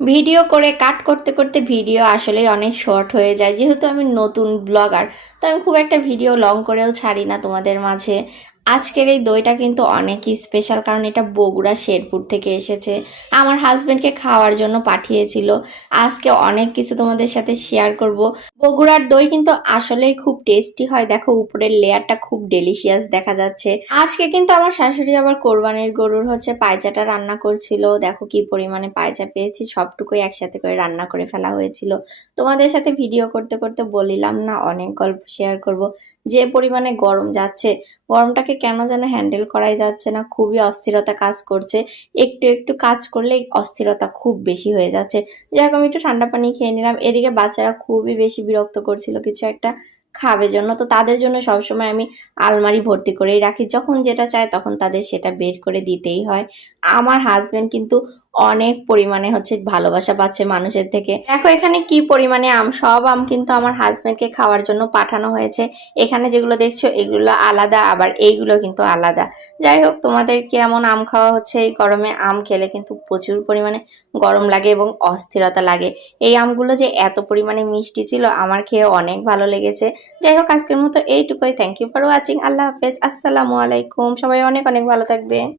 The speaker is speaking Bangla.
ভিডিও করে কাট করতে করতে ভিডিও আসলে অনেক শর্ট হয়ে যায়। যেহেতু আমি নতুন ব্লগার, তো আমি খুব একটা ভিডিও লং করেও ছাড়ি না তোমাদের মাঝে। আজকের এই দইটা কিন্তু অনেকই স্পেশাল, কারণ এটা বগুড়া শেরপুর থেকে এসেছে, আমার হাজবেন্ডকে খাওয়ার জন্য পাঠিয়েছিল। আজকে অনেক কিছু তোমাদের সাথে শেয়ার করব। বগুড়ার দই কিন্তু আসলেই খুব টেস্টি হয়, দেখো উপরের লেয়ারটা খুব ডেলিশিয়াস দেখা যাচ্ছে। আজকে কিন্তু আমার শাশুড়ি আবার কোরবানির গরুর পায়চাটা রান্না করছিল। দেখো কি পরিমাণে পায়চা পেয়েছি, সবটুকুই একসাথে করে রান্না করে ফেলা হয়েছিল। তোমাদের সাথে ভিডিও করতে করতে বলিলাম না অনেক গল্প শেয়ার করব। যে পরিমাণে গরম যাচ্ছে, গরমটাকে কেন যেন হ্যান্ডেল করাই যাচ্ছে না, খুবই অস্থিরতা কাজ করছে। একটু একটু কাজ করলেই অস্থিরতা খুব বেশি হয়ে যাচ্ছে। যাই হোক, আমি একটু ঠান্ডা পানি খেয়ে নিলাম। এদিকে বাচ্চারা খুবই বেশি বিরক্ত করছিল কিছু একটা খাবে জন্য, তো তাদের জন্য সবসময় আমি আলমারি ভর্তি করেই রাখি, যখন যেটা চায় তখন তাদের সেটা বের করে দিতেই হয়। আমার হাজবেন্ড কিন্তু অনেক পরিমাণে ভালোবাসা পাচ্ছে মানুষের থেকে। দেখো এখানে কি পরিমাণে আম, সব আম কিন্তু আমার হাজবেন্ডকে খাওয়ার জন্য পাঠানো হয়েছে। এখানে যেগুলো দেখছো এগুলো আলাদা, আবার এইগুলো কিন্তু আলাদা। যাই হোক, তোমাদের কেমন আম খাওয়া হচ্ছে এই গরমে? আম খেলে কিন্তু প্রচুর পরিমাণে গরম লাগে এবং অস্থিরতা লাগে। এই আমগুলো যে এত পরিমাণে মিষ্টি ছিল, আমার খেয়ে অনেক ভালো লেগেছে। যাই হোক, আজকের মতো এইটুকুই। Thank you for watching. আল্লাহ হাফেজ, আসসালামু আলাইকুম। সবাই অনেক অনেক ভালো থাকবে।